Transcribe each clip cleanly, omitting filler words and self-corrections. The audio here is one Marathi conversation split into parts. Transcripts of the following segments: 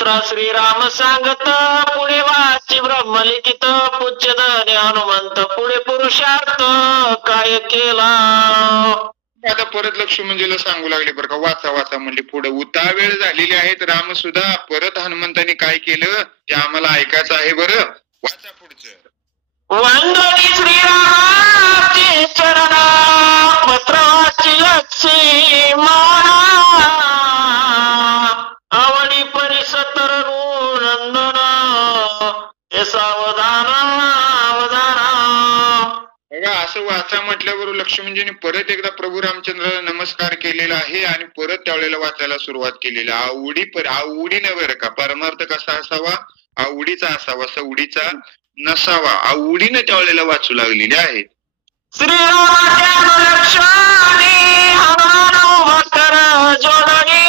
सुमित्रा श्रीराम सांगत पुढे वाची ब्रह्मलिखित पूज्य धने हनुमंत पुढे पुरुषार्थ काय केला. आता परत लक्ष्मणजीला सांगू लागले बरं का, वाचा वाचा म्हणले. पुढे उतावेळ झालेली आहेत. राम सुद्धा परत हनुमंतांनी काय केलं ते आम्हाला ऐकायचं आहे. बरं वाचा पुढचं. वंदनी श्रीरामाचे चरण पत्राची लक्ष्मी माळा आवडी परिसतर नंदन हे सावधान बघा असं वाचा म्हटल्याबरोबर लक्ष्मणजीने परत एकदा प्रभू रामचंद्राला नमस्कार केलेला आहे आणि परत त्यावेळेला वाचायला सुरुवात केलेली. आवडीने बरं का, परमार्थ कसा असावा, आवडीचा असावा, सवडीचा नसावा, आवडीने त्यावेळेला वाचू लागलेले आहेत. श्रीरामाच्या लक्ष्मणी हनुमान कर जोडणी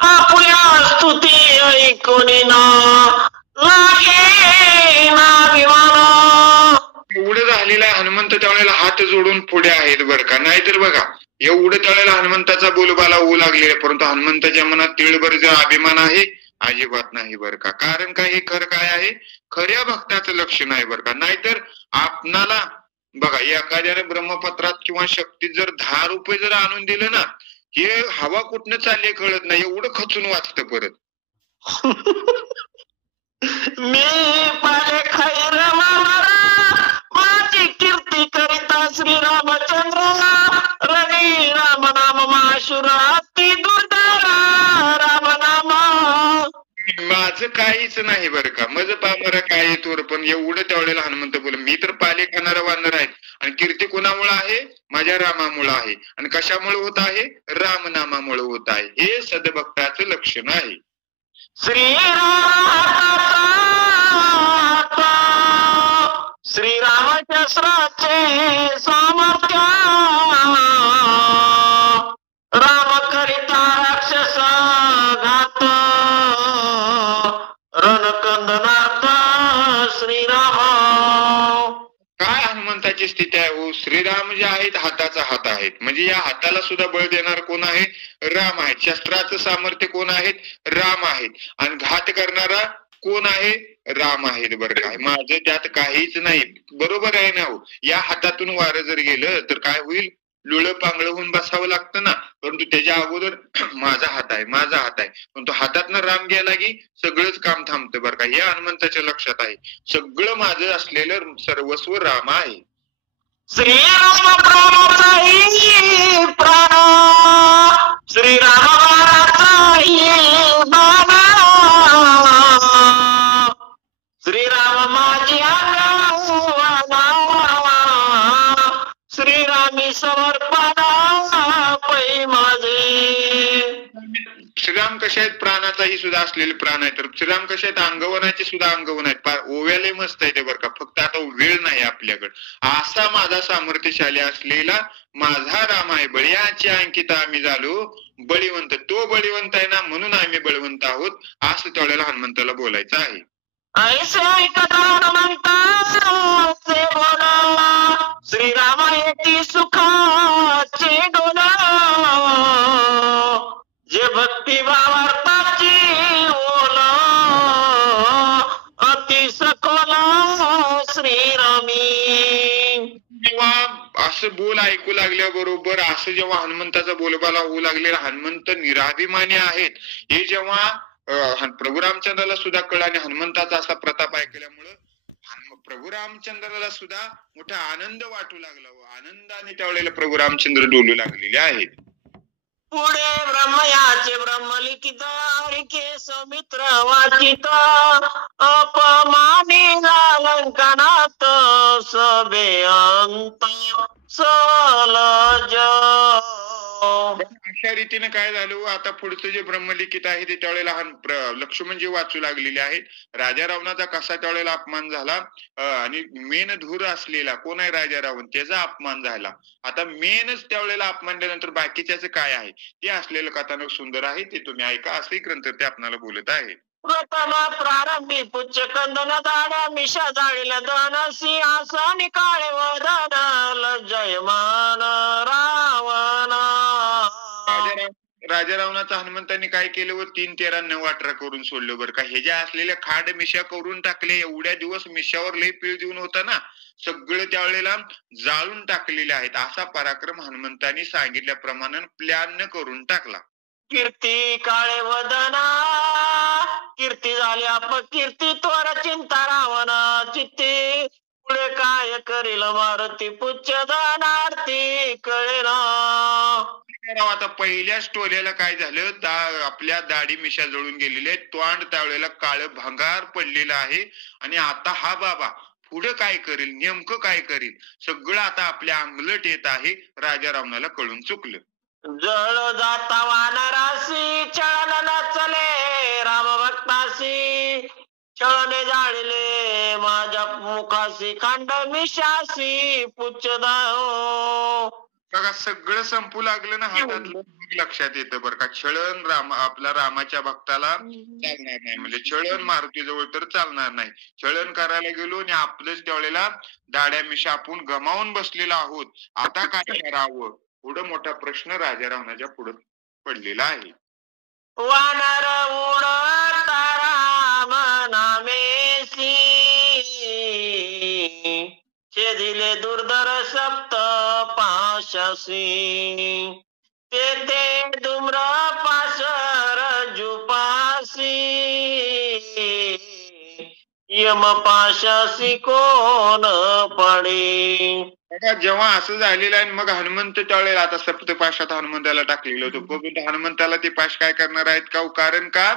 आपल्या स्तुती ऐकून लागे नाभिमान. एवढं झालेलं आहे. हनुमंत त्यावेळेला हात जोडून पुढे आहेत बरं का. नाहीतर बघा एवढं त्यावेळेला हनुमंताचा बोलबाला होऊ लागले, परंतु हनुमंताच्या मनात तिळभर जो अभिमान आहे अजिबात नाही बरं का. कारण काय, हे खरं काय आहे, खऱ्या भक्ताचं लक्षण आहे बरं का. नाहीतर आपणाला बघा एखाद्याने ब्रह्मपत्रात किंवा शक्तीत जर 10 रुपये जर आणून दिलं ना, हे हवा कुठनं चालली कळत नाही, एवढं खचून वाचतं परत. मी पाले खैर माझी कीर्ती करिता श्रीरामचंद्र रवी राम नाम माशुर अति दुर्धर राम नाम. माझं काहीच नाही बरं का, मज पामरा काय तोर. पण एवढं त्यावेळेला हनुमंत बोल, मी तर पाले खाणारा वानर आहे आणि कीर्ती कोणामुळे आहे, माझ्या रामामुळे आहे. आणि कशामुळे होत आहे, रामनामामुळे होत आहे. हे सदभक्ताचं लक्षण आहे. श्रीरामाच्या श्राचे सामर्थ्य राम करिता राक्षस घात रणकंदनाथ श्रीराम. काय हनुमंताची स्थिती आहे हो. श्रीराम जे आहेत हाताचा हात आहेत, म्हणजे या हाताला सुद्धा बळ देणार कोण आहे, राम आहेत. शस्त्राचं सामर्थ्य कोण आहेत, राम आहेत. आणि घात करणारा कोण आहे, राम आहेत बरं काय. माझं त्यात काहीच नाही. बरोबर आहे ना हो. या हातातून वारं जर गेलं तर काय होईल, लुळं पांगळं होऊन बसावं लागतं ना. परंतु त्याच्या अगोदर माझा हात आहे, माझा हात आहे. पण तो हातातनं राम गेला की सगळंच काम थांबतं बरं का. हे हनुमंताच्या लक्षात आहे. सगळं माझं असलेलं सर्वस्व राम आहे. श्रीराम प्राणाचाही प्राण श्रीरामाचाही बाण श्रीराम माझी आज्ञा श्रीरामी समर्पण पै माझे. श्रीराम कशा आहेत, प्राणाचाही सुद्धा असलेले प्राण आहेत. तर श्रीराम कशा आहेत, अंगवनाचे सुद्धा अंगवन आहेत. ओव्याले मस्त आहे ते बरं का. फक्त आता वेळ नाही आपल्याकडे. असा माझा सामर्थ्यशाली असलेला माझा राम आहे. बळीयाची अंकिता आम्ही झालो बळीवंत. तो बळीवंत आहे ना, म्हणून आम्ही बळवंत आहोत, असं त्यावेळेला हनुमंताला बोलायचं आहे. ऐसे ऐकता हनुमंताचे बोला श्रीराम येती सुखाचे डोला जे भक्ती भावार्थाची ओला अति सखोला श्रीरामी. जेव्हा असं बोल ऐकू लागल्याबरोबर असं जेव्हा हनुमंताचा बोलबाला होऊ लागलेला, हनुमंत निराभिमानी आहेत हे जेव्हा प्रभू रामचंद्राला सुद्धा कळ आणि हनुमंताचा असा प्रताप ऐकल्यामुळं प्रभू रामचंद्राला सुद्धा मोठा आनंद वाटू लागला. आनंदाने त्यावेळेला प्रभू रामचंद्र डोलू लागलेले आहेत. पुढे ब्रह्मयाचे ब्रह्मलिखित हरिके समित्र वाचित अपमानी लंकनात सबे अंत सलज. अशा रीतीने काय झालं, आता पुढचं जे ब्रह्मलिखित आहे ते त्यावेळेला लक्ष्मणजी वाचू लागलेले आहेत. राजा रावणाचा कसा त्यावेळेला अपमान झाला आणि मेन धूर असलेला कोण आहे, राजा रावण, त्याचा अपमान झाला. आता मेनच त्यावेळेला अपमान दिल्यानंतर बाकीच्याच काय आहे ते असलेलं कथानक सुंदर आहे, ते तुम्ही ऐका. असे ग्रंथ ते आपल्याला बोलत आहे. प्रथम प्रारंभी पुच्छ कंदन दाड्या मिशा जाळीला दन सिंहासन काळे वदन जयमान रावण. राजा रावणाचं हनुमंतांनी काय केलं व 3, 13, 9, 18 करून सोडलं बरं का. हे ज्या असलेल्या खांड मिशा करून टाकले, एवढ्या दिवस मिशावर लई पीळ देऊन होता ना, सगळं त्यावेळेला जाळून टाकलेले आहेत. असा पराक्रम हनुमंतांनी सांगितल्याप्रमाणे प्लॅन न करून टाकला. कीर्ती काळे वदना, कीर्ती झाली अपकीर्ती, त्वर चिंता रावण चित्ती, पुढे काय करील मारुती पुच्छ धनार्थी कळेना. राव आता पहिल्याच टोल्याला काय झालं, आपल्या दाढी मिशा जळून गेलेले आहेत, तोंड त्यावेळेला काळं भंगार पडलेलं आहे. आणि आता हा बाबा पुढे काय करेल, नेमकं काय करेल, सगळं आता आपल्या अंगलट येत आहे. राजा रावणाला कळून चुकलं. जळ जाता वानरासी, छळन नचले राम भक्तासी, छळने जाळले माझ्या मुखासी, खांड मिशासी पुच्छ बघा सगळं संपू लागलं ना हातातलं, मग लक्षात येतं बरं का. छळण आपला रामाच्या भक्ताला चालणार नाही, म्हणजे छळण मारुतीजवळ तर चालणार नाही. छळण करायला गेलो आणि आपलंच त्यावेळेला दाड्या मिशा आपण गमावून बसलेलो आहोत. आता काय करावं, पुढं मोठा प्रश्न राजा रावणाच्या पुढे पडलेला आहे. वानर उडता राम नामेसी, छेदिले दुर्धर सप्त पाशासी, तेथे धूम्र पाश रज्जुपासी, यम पाशासी कोण पडे. बघा जेव्हा असं झालेलं आहे, मग हनुमंत त्यावेळेला आता सप्तपाशात हनुमंताला टाकलेलं होतं. बघून हनुमंताला ते पाश काय करणार आहेत का, कारण का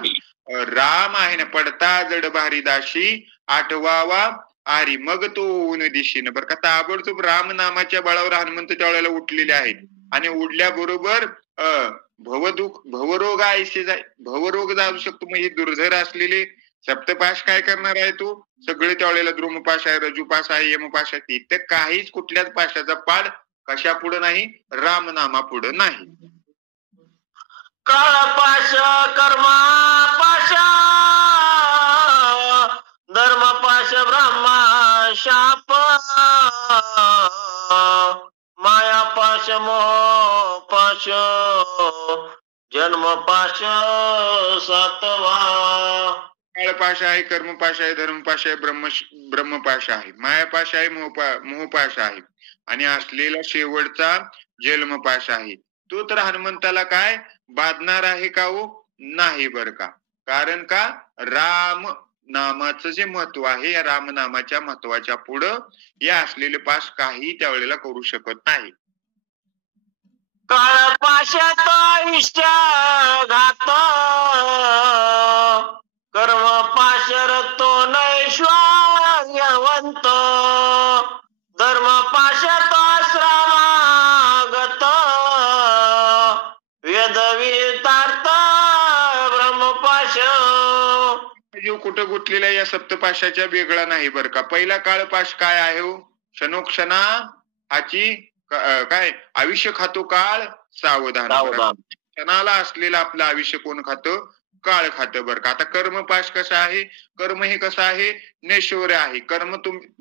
राम आहे ना, पडता जड भारी दाशी, आठवावा आरी मग तो ऊन दिशेनं. बरं का ताबडतोब राम नामाच्या बळावर हनुमंत त्यावेळेला उठलेले आहेत. आणि उडल्याबरोबर भवरोग आयसे जाय, भवरोग जाऊ शकतो. मग हे दुर्धर असलेले सप्तपाश काय करणार आहे तो, सगळे त्यावेळेला द्रुमपाश आहे, रजुपाश आहे, यमपाश आहे. तिथं काहीच कुठल्याच पाशाचा पाड कशा पुढे नाही, रामनामा पुढे नाही. काळपाश कर्मापाश, धर्मपाश ब्रह्मा शाप, मायापाश मोहपाश, जन्मपाश सातवा. काळपाश आहे, कर्मपाश आहे, धर्मपाश आहे, ब्रह्मपाश आहे, मायापाश आहे, मोहपाश आहे, आणि असलेला शेवटचा जन्मपाश आहे. तो तर हनुमंताला काय बाधणार आहे का हो, नाही बर का. कारण का राम नामाचं जे महत्व आहे, या रामनामाच्या महत्वाच्या पुढं या असलेले पाश काही त्यावेळेला करू शकत नाही. काळपाशात इष्ट घात, कर्मपाशर तो नैश्वर्यवंत, धर्मपाश तो श्रमागत, वेदवितार्थ ब्रह्मपाश. जीव कुठं गुंतलेला या सप्तपाशाच्या वेगळा नाही बर का. पहिला काळपाश काय आहे हो, क्षणोक्षणा हाची काय आयुष्य खातो काळ सावधान. क्षणाला असलेलं आपलं आयुष्य कोण खातं, काळ खातं बरं का. आता कर्मपाश कसं आहे, कर्म हे कसं आहे, नैश्वर्य आहे. कर्म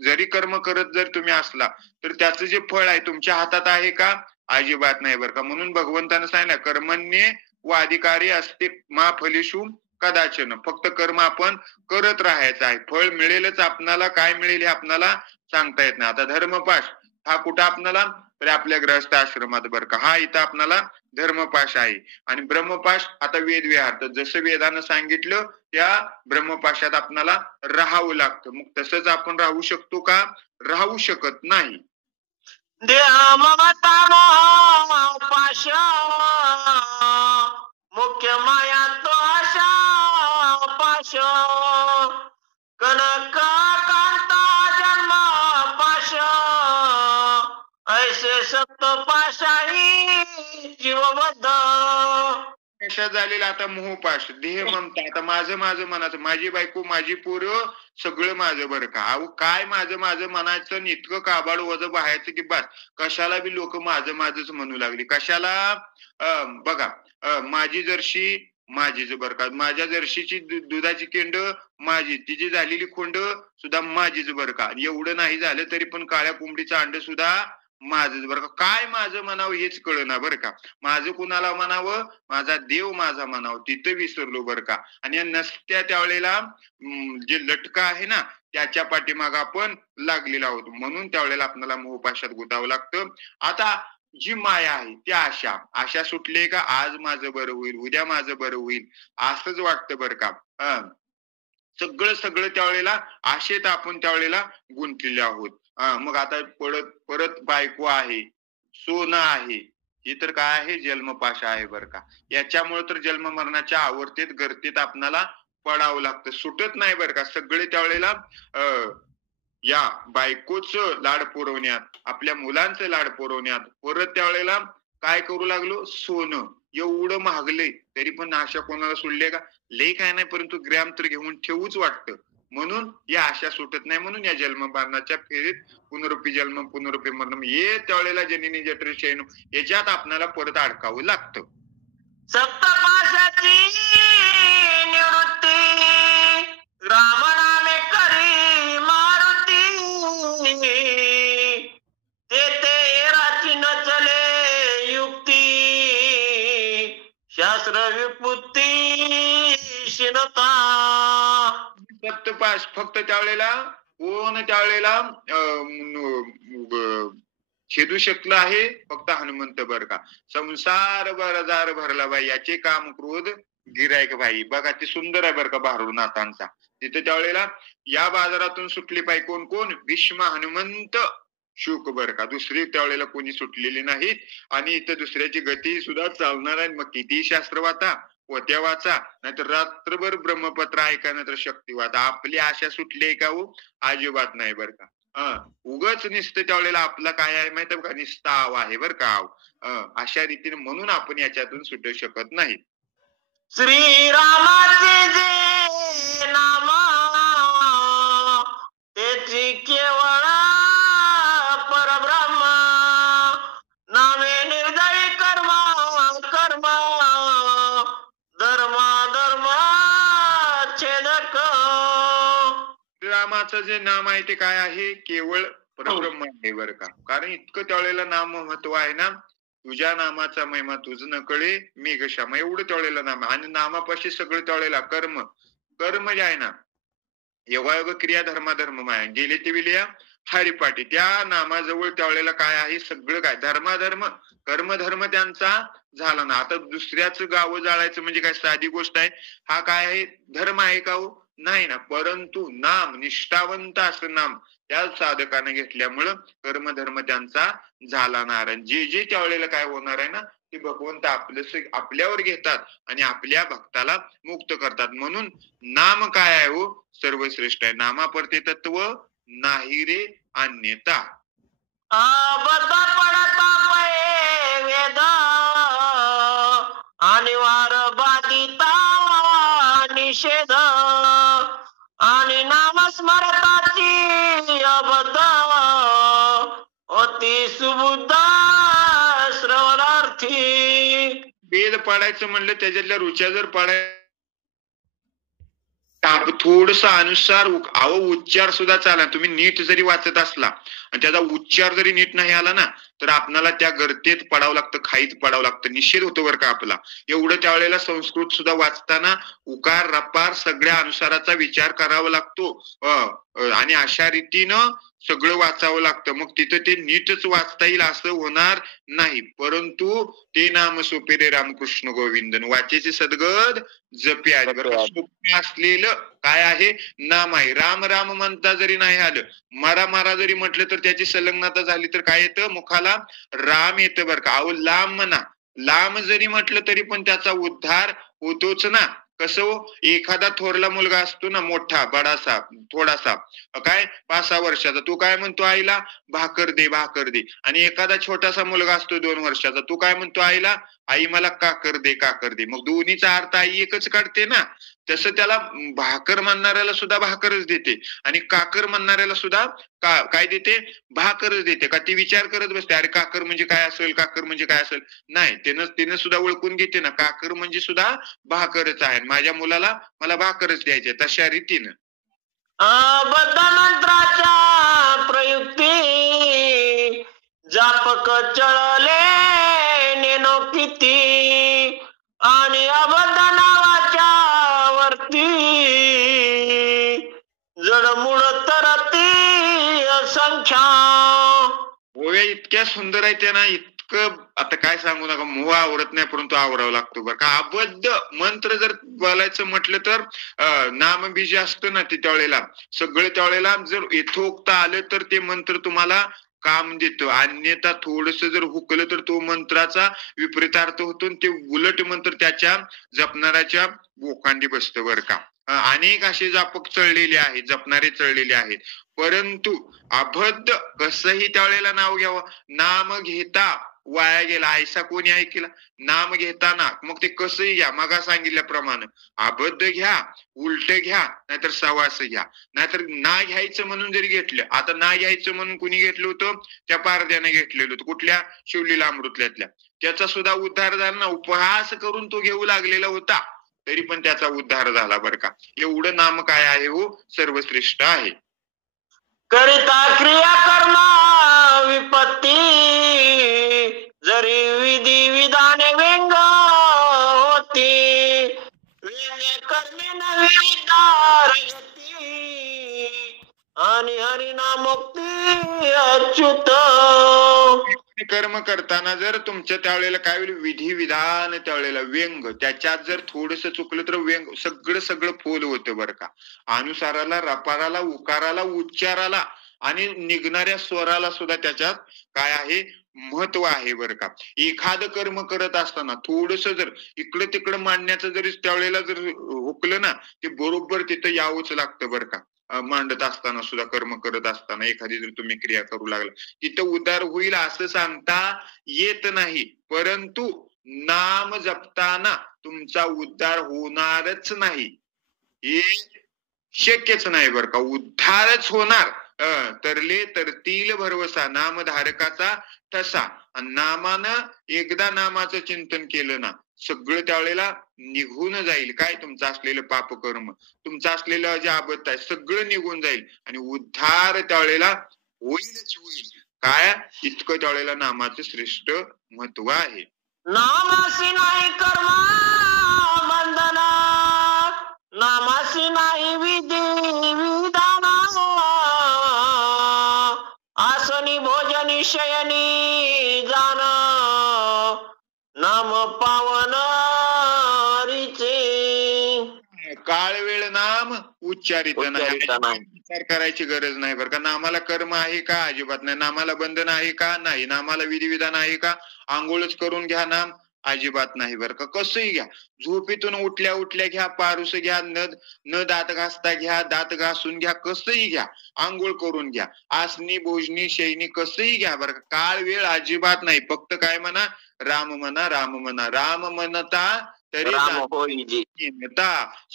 जरी कर्म करत जर तुम्ही असला तर त्याचं जे फळ आहे तुमच्या हातात आहे का, अजिबात नाही बरं का. म्हणून भगवंतानं सांगितलं, कर्मण्ये व अधिकारी असते मा फलिषु कदाचन. फक्त कर्म आपण करत राहायचं आहे, फळ मिळेलच आपणाला, काय मिळेल हे आपणाला सांगता येत नाही. आता धर्मपाश हा कुठं आपणाला, तर आपल्या गृहस्थ आश्रमात बरं का, हा इथं आपणाला धर्मपाश आहे. आणि ब्रह्मपाश आता वेदविहार, तर जसं वेदानं सांगितलं त्या ब्रह्मपाशात आपणाला राहावं लागतं. मग तसंच आपण राहू शकतो का, राहू शकत नाही. देह ममता मोह पाश, मुख्य माया तो आशा पाश, कनक कांता जन्म पाश, ऐसे सप्त पाशाही जीवबद्ध. कशा झालेला आता मोहपाश, देह ममता. आता माझं माझं मनाचं, माझी बायको, माझी पोरं, सगळं माझं बरं का. अहो काय माझं माझं म्हणायचं, इतकं काबाड वजं बाहायचं की बस. कशाला बी लोक माझं माझंच म्हणू लागली. कशाला, बघा माझी जर्शी माझीच बरं का, माझ्या जर्शीची दुधाची केंड माझी, तिची झालेली खोंड सुद्धा माझीच बरं का. एवढं नाही झालं तरी पण काळ्या कोंबडीचं अंड सुद्धा माझंच बरं का. काय माझं म्हणावं हेच कळेना बरं का. माझं कुणाला म्हणावं, माझा देव माझा म्हणावं तिथं विसरलो बरं का. आणि या नसत्या त्यावेळेला जे लटका आहे ना त्याच्या पाठीमागं आपण लागलेलो आहोत. म्हणून त्यावेळेला आपल्याला मोहपाशात गुंतावं लागतं. आता जी माया आहे ती आशा. आशा सुटली का आज माझं बरं होईल, उद्या माझं बरं होईल असंच वाटतं बरं का. हं. सगळं त्यावेळेला आशेत आपण त्यावेळेला गुंतलेले आहोत. मग आता परत परत बायको आहे, सोनं आहे. हे तर काय आहे जन्मपाशा आहे बरं का. याच्यामुळे तर जन्म मरणाच्या आवर्तीत गर्तेत आपणाला पडावं लागतं. सुटत नाही बरं का. सगळे त्यावेळेला अ, या बायकोचं लाड पुरवण्यात, आपल्या मुलांचं लाड पुरवण्यात, परत त्यावेळेला काय करू लागलो? सोनं. एवढं महागलंय, तरी पण आशा कोणाला सोडली का? लय काय नाही, परंतु ग्रॅम तर घेऊन ठेवूच वाटतं. म्हणून या आशा सुटत नाही. म्हणून या जन्म-मरणाच्या फेरीत पुनरुपी जन्म, पुनरुपी मरणम हे त्यावेळेला जननी जठरे शयनम याच्यात आपल्याला परत अडकावं लागतं. सप्तपाशाची निवृत्ती रामनामे करी मारुती तेथे राची न चले युक्ती शास्त्र विपुत्ती शिनता. सप्तपाश फक्त त्यावेळेला कोण त्यावेळेला छेदू शकलं आहे? फक्त हनुमंत बरं का. संसार बरजार भरला बाई याचे काम क्रोध गिरायक बाई. बघा ते सुंदर आहे बरं का भारुनाथांचा. तिथे त्यावेळेला या बाजारातून सुटली पाहिजे कोण कोण? भीष्म, हनुमंत, शुक बरं का. दुसरी त्यावेळेला कोणी सुटलेली नाहीत. आणि इथं दुसऱ्याची गती सुद्धा चालणार आहे. मग किती शास्त्र वाचा, पोत्या वाचा, नाहीतर रात्रभर ब्रह्मपत्र ऐका, नाहीतर शक्ती वाचा. आपली आशा सुटली का हो? अजिबात नाही बरं का. उगच नुसतं त्यावेळेला आपला काय आहे माहिती का? नुसता आव आहे बरं का आव. अशा रीतीने म्हणून आपण याच्यातून सुटू शकत नाही. श्रीरामाचे जे नाम त्याची केवळ परब्रह्म नामे निर्दयी कर्म कर्म धर्म धर्म छेदक. रामाचं जे नाम आहे ते काय आहे? केवळ परब्रह्म आहे बरं का. कारण इतकं त्यावेळेला नाम महत्व आहे ना. तुझ्या नामाचा महिमा तुझ न कळे मेघ क्षमा, एवढं त्यावेळेला नाम. आणि नामापाशी सगळं त्यावेळेला कर्म. कर्म जे आहे ना, योगायोग क्रिया धर्माधर्म माया गेले ते विलिया हरिपाठी. त्या नामाजवळ त्यावेळेला काय आहे? सगळं काय धर्माधर्म कर्मधर्म त्यांचा झाला ना. आता दुसऱ्याच गाव जाळायचं म्हणजे काय साधी गोष्ट आहे? हा काय आहे? धर्म आहे का हो? नाही ना. परंतु नाम, निष्ठावंत असं नाम त्या साधकाने घेतल्यामुळं कर्मधर्म त्यांचा झाला नारायण. जे जे त्यावेळेला काय होणार आहे ना, ते भगवंत आपल्यावर घेतात आणि आपल्या भक्ताला मुक्त करतात. म्हणून नाम काय आहे हो? सर्वश्रेष्ठ आहे. नामापरते तत्व नाही रे अन्यता. बद्ध पडता पये वेद आणि वार बाधिता निषेध आणि नामस्मरताची अबद्ध अति सुबुद्ध श्रवणार्थी. वेद पाडायचं म्हणलं त्याच्यातल्या रुच्या जर पाडायचं थोडस अनुसार उच्चार सुद्धा चाला. तुम्ही नीट जरी वाचत असला आणि त्याचा उच्चार जरी नीट नाही आला ना, तर आपल्याला त्या गर्तेत पडावं लागतं, खाईत पडावं लागतं. निषेध होतो बरं का आपला. एवढं त्यावेळेला संस्कृत सुद्धा वाचताना उकार रपार सगळ्या अनुसाराचा विचार करावा लागतो. आणि अशा रीतीनं सगळं वाचावं लागतं. मग तिथं ते नीटच वाचता येईल असं होणार नाही. परंतु ते नाम सोपे रे रामकृष्ण गोविंद वाचेचे सद्गत जपे आहे बरं का. सोपे असलेलं काय आहे? नाम आहे. राम राम म्हणता जरी नाही आलं, मारा मारा जरी म्हटलं तर त्याची संलग्नता झाली तर काय येतं? मुखाला राम येतं बरं का. अहो लांब म्हणा, लांब जरी म्हटलं तरी पण त्याचा उद्धार होतोच ना. कसं हो? एखादा थोरला मुलगा असतो ना, मोठा बडासा थोडासा, काय 5-6 वर्षाचा, तू काय म्हणतो आईला? भाकर दे भाकर दे. आणि एखादा छोटासा मुलगा असतो 2 वर्षाचा, तू काय म्हणतो आईला? आई मला काकर दे काकर दे. मग दोन्हीचा अर्थ आई एकच काढते ना. तसं त्याला भाकर म्हणणाऱ्याला सुद्धा भाकरच देते आणि काकर म्हणणाऱ्याला सुद्धा काय देते? भाकरच देते. का ती विचार करत बसते अरे काकर म्हणजे काय असेल, काकर म्हणजे काय असेल? नाही, तिनं सुद्धा ओळखून घेते ना, काकर म्हणजे सुद्धा भाकरच आहे. माझ्या मुलाला मला भाकरच द्यायचे. तशा रीतीनं बद्ध मंत्राच्या प्रयुक्ती जापक चळले नेनो किती आणि अबद्ध नावाच्या वरती जडमुड तरती असंख्या. ओव्या इतक्या सुंदर आहेत त्या ना, इतकं आता काय सांगू नका, मोह आवरत नाही परंतु आवरावं लागतो बरं का. अबद्ध मंत्र जर बोलायचं म्हटलं तर नामबीज असतं ना ते त्यावेळेला सगळं, त्यावेळेला जर यथोक्त आलं तर ते मंत्र तुम्हाला काम देतो, अन्यथा थोडस जर हुकलं तर तो मंत्राचा विपरीतार्थ होतो, ते उलट मंत्र त्याच्या जपणाऱ्याच्या बोकांडी बसतं बरं का. अनेक असे जापक चढलेले आहेत, जपणारे चढलेले आहेत, परंतु अबद्ध कसंही त्यावेळेला नाव घ्यावं. नाम घेता वाया गेला ऐसा कोणी ऐकला. नाम घेताना मग ते कसंही घ्या, मगा सांगितल्याप्रमाणे अबद्ध घ्या, उलट घ्या, नाहीतर सवास घ्या. नाहीतर ना घ्यायचं म्हणून जरी घेतलं, आता ना घ्यायचं म्हणून कुणी घेतलं होतं, त्या पारद्याने घेतलेलं होतं, कुठल्या शिवलीला अमृतल्यातल्या. त्याचा सुद्धा उद्धार झाला ना, उपहास करून तो घेऊ लागलेला होता तरी पण त्याचा उद्धार झाला बरं का. एवढं नाम काय आहे हो, सर्वश्रेष्ठ आहे. करिता क्रिया कर्म विपत्ती जरी विधी विधाने व्यंग होती व्यंग कर्मे नवी गती आणि हरिनामोक्ती अच्युत. कर्म करताना जर तुमच्या त्यावेळेला काय होईल, विधी विधान त्यावेळेला व्यंग, त्याच्यात जर थोडस चुकलं तर व्यंग सगळं फोल होतं बरं का. अनुसाराला, रपाराला, उकाराला, उच्चाराला आणि निघणाऱ्या स्वराला सुद्धा त्याच्यात काय आहे, महत्व आहे बरं का. एखादं कर्म करत असताना थोडस जर इकडं तिकडं मांडण्याचं जरी त्यावेळेला जर हुकलं ना, ते बरोबर तिथं यावंच लागतं बरं का. मांडत असताना सुद्धा, कर्म करत असताना एखादी जर तुम्ही क्रिया करू लागला तिथं उद्धार होईल असं सांगता येत नाही, परंतु नाम जपताना तुमचा उद्धार होणारच नाही हे शक्यच नाही बरं का. उद्धारच होणार. तरले तरतील भरवसा नामधारकाचा ठसा. नामानं एकदा नामाचं चिंतन केलं ना, सगळं त्यावेळेला निघून जाईल. काय तुमचं असलेलं पापकर्म, तुमचं असलेलं जे अबद्ध आहे सगळं निघून जाईल आणि उद्धार त्यावेळेला होईलच होईल. काय इतकं त्यावेळेला नामाचं श्रेष्ठ महत्व आहे. नामासी नाही कर्म बंधना नामासी नाही विधी विधान आसनी भोजनी शयनी जाण नाम पावन हरीचे. काळ वेळ नाम उच्चारित नाही, विचार करायची गरज नाही बरं का. नामाला कर्म आहे का, अजिबात नाही. नामाला बंधन आहे का, नाही. नामाला विधिविधान आहे का, आंघोळच करून घ्या नाम, अजिबात नाही बरं का. कसंही घ्या, झोपेतून उठल्या उठल्या घ्या, पारुस घ्या, न दात घासता घ्या, दात घासून घ्या, कसंही घ्या, आंघोळ करून घ्या, आसनी भोजनी शयनी कसंही घ्या बरं का. काळ वेळ अजिबात नाही. फक्त काय म्हणा, राम म्हणा, राम म्हणा. राम म्हणता तरी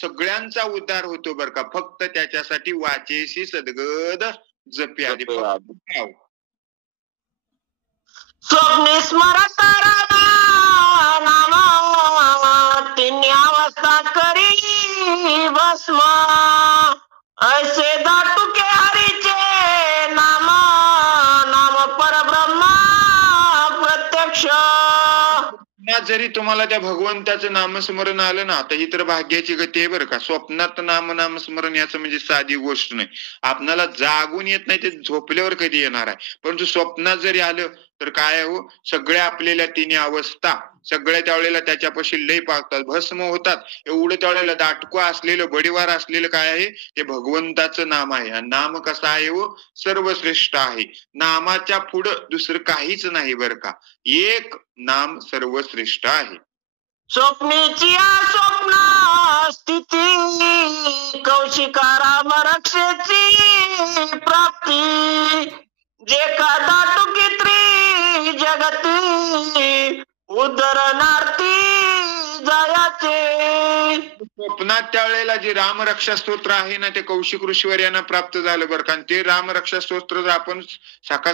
सगळ्यांचा उद्धार होतो बरं का. फक्त त्याच्यासाठी वाचेशी सद्गद जपे आधी स्वप्ने स्मरत नामा तिन्ही अवस्था करी भस्म ऐसे दाटुके हरीचे नाम नाम परब्रह्म प्रत्यक्ष. जरी तुम्हाला त्या भगवंताचं नामस्मरण आलं ना, आता ही तर भाग्याची गती आहे बरं का. स्वप्नात नामस्मरण याचं म्हणजे साधी गोष्ट नाही. आपल्याला जागून येत नाही, ते झोपल्यावर कधी येणार आहे. परंतु स्वप्नात जरी आलं तर काय हो, सगळ्या आपल्याला तिन्ही अवस्था सगळ्या त्यावेळेला त्याच्यापाशी लय पावतात, भस्म होतात. एवढं त्यावेळेला दाटकं असलेलं, बडीवार असलेलं काय आहे, ते भगवंताचं नाम आहे. आणि नाम कसं आहे हो, सर्वश्रेष्ठ आहे. नामाच्या पुढं दुसरं काहीच नाही बरं का. एक नाम सर्वश्रेष्ठ आहे. स्वप्नेची स्वप्न स्थिती कौशिकाराम रक्षेची प्राप्ती जे का दाटुकी त्री जगती उदरणार्थी जायाचे. स्वप्नात त्यावेळेला जे रामरक्षा स्तोत्र आहे ना, ते कौशिक ऋषीवर यांना प्राप्त झालं बरं का. ते रामरक्षा स्तोत्र जर आपण सकाळ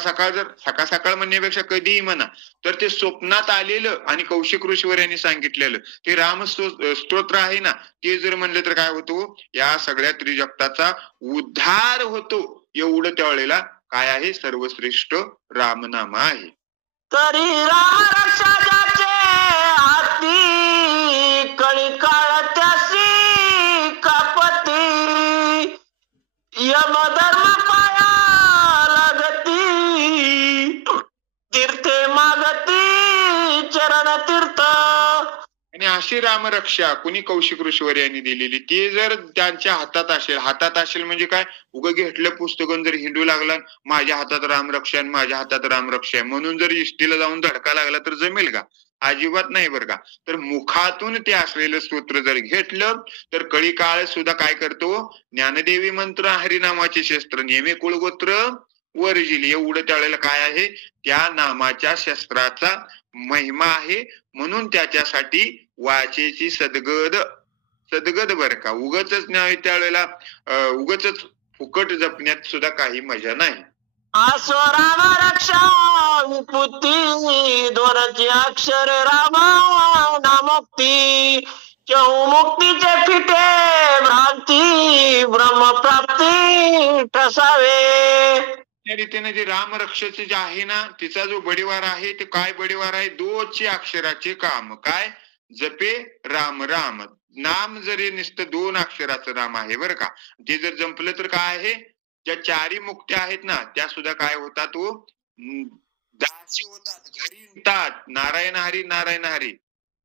सकाळ म्हणण्यापेक्षा कधीही म्हणा, तर ते स्वप्नात आलेलं आणि कौशिक ऋषीवर यांनी सांगितलेलं ते राम स्तोत्र आहे ना, ते जर म्हणलं तर काय होतो, या सगळ्या त्रिजगताचा उद्धार होतो. एवढं त्यावेळेला काय आहे सर्वश्रेष्ठ रामनाम आहे. तरी राम रक्षा ज्याचे हाती, कळी काळ त्यासी कापती, यम धर्म पाया लागती, तीर्थे मागती चरण तीर्थ. आणि अशी रामरक्षा कुणी कौशिक ऋषीवर यांनी दिलेली, ती जर त्यांच्या हातात असेल म्हणजे काय, उगं घेतलं पुस्तक जर हिंडू लागला माझ्या हातात रामरक्षा आणि माझ्या हातात रामरक्षा आहे म्हणून जर इष्टीला जाऊन धडका लागला तर जमेल का? अजिबात नाही बरं का. तर मुखातून ते असलेलं स्तोत्र जर घेतलं तर कळी काळ सुद्धा काय करतो, ज्ञानदेवी मंत्र हरिनामाचे शस्त्र नेहमी कुळगोत्र वर्जिली, एवढं त्यावेळेला काय आहे, त्या नामाच्या शस्त्राचा महिमा आहे. म्हणून त्याच्यासाठी वाचेची सदगद बर का. उगच नाही त्यावेळेला उगच फुकट जपण्यात सुद्धा काही मजा नाही. आसो राम रक्षा विपुती, दोनची अक्षर राम नामुक्ती, मुक्तीचे फिटे भ्रांती, ब्रह्मप्राप्ती ठसावे. त्या रीतीने जे रामरक्षेचे जे आहे ना, तिचा जो बडीवार आहे ते काय बडीवार आहे, दोची अक्षराचे काम काय, जपे राम राम. नाम जरी नुसतं 2 अक्षराचं नाम आहे बरं का. ते जर जंपलं तर काय आहे, ज्या 4 मुक्त्या आहेत ना त्या सुद्धा काय होतात, तो दासी होतात, घरी येतात. नारायण हरी नारायण हरी.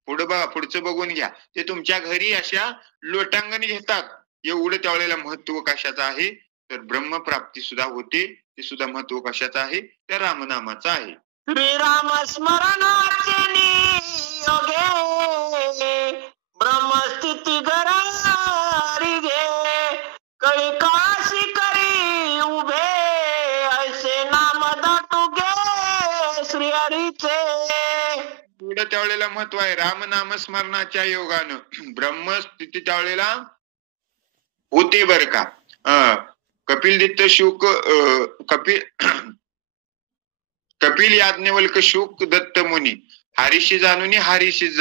पुढं बघा, पुढचं बघून घ्या. ते तुमच्या घरी अशा लोटांगण घेतात. एवढं त्यावेळेला महत्व कशाचं आहे, तर ब्रह्मप्राप्ती सुद्धा होते. ते सुद्धा महत्व कशाचं आहे, त्या रामनामाचं आहे. श्रीराम स्मरणाचे नियोगे, ब्रह्मस्थिती घरी घे, कळी काशी करी उभे, ऐसे नाम दाटू घे श्रीहरीचे. एवढं त्यावेळेला महत्व आहे रामनाम स्मरणाच्या योगानं. ब्रह्मस्थिती त्यावेळेला होते बर का. कपिल दित्त शुक कपिल याज्ञवल्क शुक दत्त मुनी हरीशी जाणून हरीशीच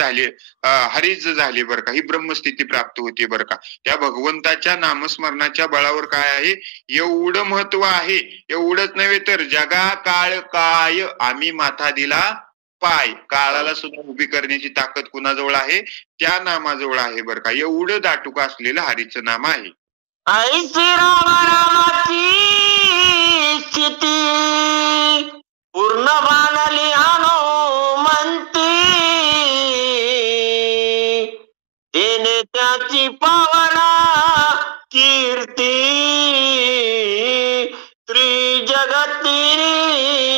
झाले बर का. ही ब्रह्मस्थिती प्राप्त होते बर का. त्या भगवंताच्या नामस्मरणाच्या बळावर काय आहे, एवढं महत्व आहे. एवढंच नव्हे तर जगा काळ काय आम्ही माथा दिला पाय, काळाला सुद्धा उभी करण्याची ताकद कुणाजवळ आहे, त्या नामाजवळ आहे बर का. एवढं दाटुक असलेलं हरीचं नाम आहे. ऐसी रामाची स्थिती, पूर्ण बाणली हनुमंती, तेने त्याची पावना कीर्ती, त्रिजगती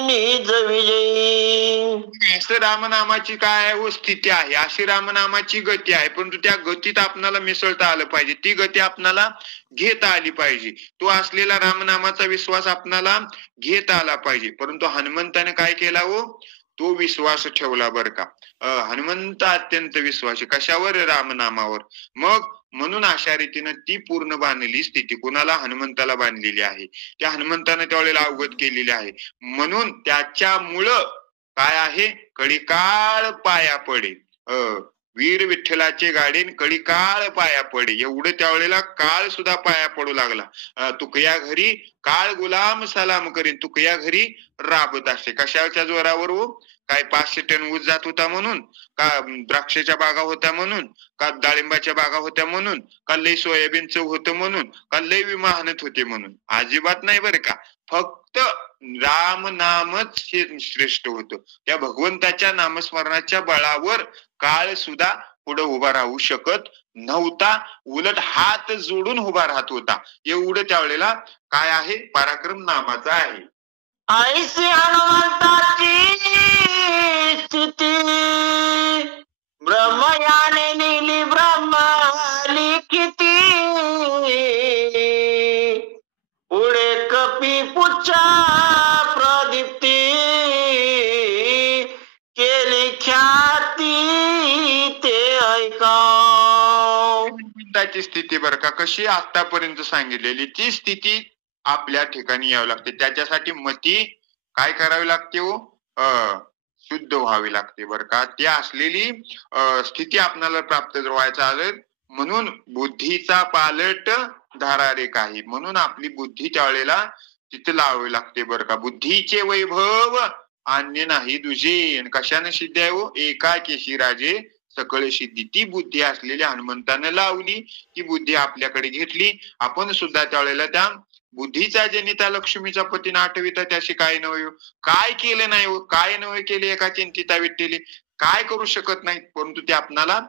निज विजयी. असं रामनामाची काय स्थिती आहे, अशी रामनामाची गती आहे. परंतु त्या गतीत आपणाला मिसळता आलं पाहिजे, ती गती आपणाला घेता आली पाहिजे. तो असलेला रामनामाचा विश्वास आपणाला घेता आला पाहिजे. परंतु हनुमंताने काय केला हो, तो विश्वास ठेवला बर का. हनुमंत अत्यंत विश्वासी कशावर, रामनामावर. मग म्हणून अशा रीतीनं ती पूर्ण बांधलेली स्थिती कुणाला, हनुमंताला बांधलेली आहे. त्या हनुमंताने त्यावेळेला अवगत केलेली आहे. म्हणून त्याच्यामुळं काय आहे, कळीकाळ पाया पडे. वीर विठ्ठलाचे गाडीन कळीकाळ पाया पडे. एवढं त्यावेळेला काळ सुद्धा पाया पडू लागला. तुकया घरी काळ गुलाम सलाम करीन, तुकया घरी राबत असते. कशाच्या जोरावर हो, काय 500 टन ऊस जात होता म्हणून का, द्राक्षाच्या बागा होत्या म्हणून का, डाळिंबाच्या बागा होत्या म्हणून का, लय सोयाबीनचं होतं म्हणून का, लय विमा आणत होते म्हणून? अजिबात नाही बरं का. फक्त राम नामच हे श्रेष्ठ होतं. त्या भगवंताच्या नामस्मरणाच्या बळावर काळ सुद्धा पुढे उभा राहू शकत नव्हता, उलट हात जोडून उभा राहत होता. एवढं त्यावेळेला काय आहे, पराक्रम नामाचा आहे. ऐसी हनुमंताची स्थिती, ब्रह्मयाने नीली ब्रह्म लिखिती, पुढे कपी पुच्छा प्रदीप्ती, केली ख्याती ते ऐका. हनुमंताची स्थिती बर का, कशी आतापर्यंत सांगितलेली ती स्थिती आपल्या ठिकाणी यावं लागते. त्याच्यासाठी मती काय करावी लागते हो, शुद्ध व्हावी लागते बर का. ती असलेली स्थिती आपल्याला प्राप्त व्हायचं आहे. म्हणून बुद्धीचा पालट धारारे काही, म्हणून आपली बुद्धी त्यावेळेला तिथं लावावी लागते बरं का. बुद्धीचे वैभव अन्य नाही दुजे. आणि कशाने सिद्धी आहे हो? एकाकेशी राजे सकळ सिद्धी. ती बुद्धी असलेल्या हनुमंतानं लावली, ती बुद्धी आपल्याकडे घेतली. आपण सुद्धा त्यावेळेला त्या बुद्धीचा जनिता लक्ष्मीचा पती आठविता त्याशी काय नव्हे हो. काय केलं नाही हो, काय नव्हे केले एका चिंतिता विठ्ठली. काय करू शकत नाहीत, परंतु ते आपणाला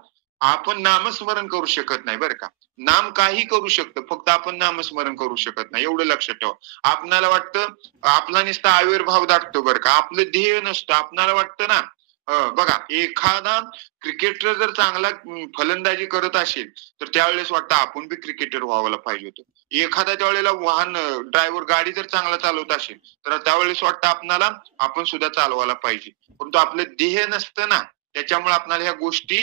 आपण नामस्मरण करू शकत नाही बरं का. नाम काही करू शकतं, फक्त आपण नामस्मरण करू शकत नाही, एवढं लक्षात ठेवा. आपणाला वाटतं आपला नुसता आविर्भाव दाटतो बरं का, आपलं ध्येय नसतं. आपणाला वाटतं ना, बघा एखादा क्रिकेटर जर चांगला फलंदाजी करत असेल तर त्यावेळेस वाटतं आपण बी क्रिकेटर व्हायला पाहिजे होतं. एखादा त्यावेळेला वाहन ड्रायव्हर गाडी जर चांगला चालवत असेल तर त्यावेळेस वाटतं आपणाला आपण सुद्धा चालवायला पाहिजे, परंतु आपलं ध्येय नसतं ना, त्याच्यामुळे आपल्याला ह्या गोष्टी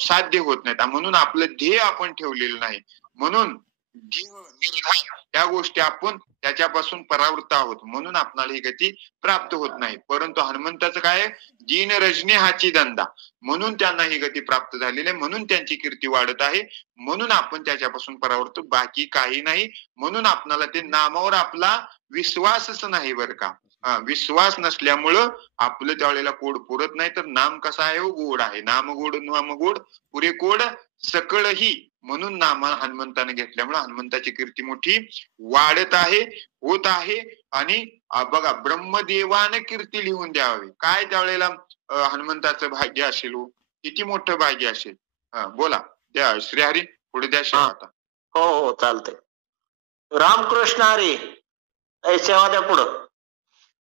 साध्य होत नाहीत. म्हणून आपलं ध्येय आपण ठेवलेलं नाही. म्हणून निर्धार या गोष्टी आपण त्याच्यापासून परावृत्त आहोत, म्हणून आपल्याला ही गती प्राप्त होत नाही. परंतु हनुमंताचं काय, दीन रजनी हाची धंदा, म्हणून त्यांना ही गती प्राप्त झालेली आहे, म्हणून त्यांची कीर्ती वाढत आहे, म्हणून आपण त्याच्यापासून परावृत्त, बाकी काही नाही. म्हणून आपल्याला ते नामावर आपला विश्वासच नाही बरं का. विश्वास नसल्यामुळं आपलं त्यावेळेला कोड पुरत नाही. तर नाम कसा आहे हो, गोड आहे. नाम गोड नाम गोड पुरे कोड सकळही. म्हणून नाम हनुमंताने घेतल्यामुळे हनुमंताची कीर्ती मोठी वाढत आहे, होत आहे. आणि बघा ब्रह्मदेवाने कीर्ती लिहून द्यावी, काय त्यावेळेला हनुमंताचं भाग्य असेल हो, किती मोठं भाग्य असेल. बोला, द्या श्रीहरी, पुढे द्या सेवा आता. हो हो चालतंय. रामकृष्ण हरी. सेवा द्या पुढं.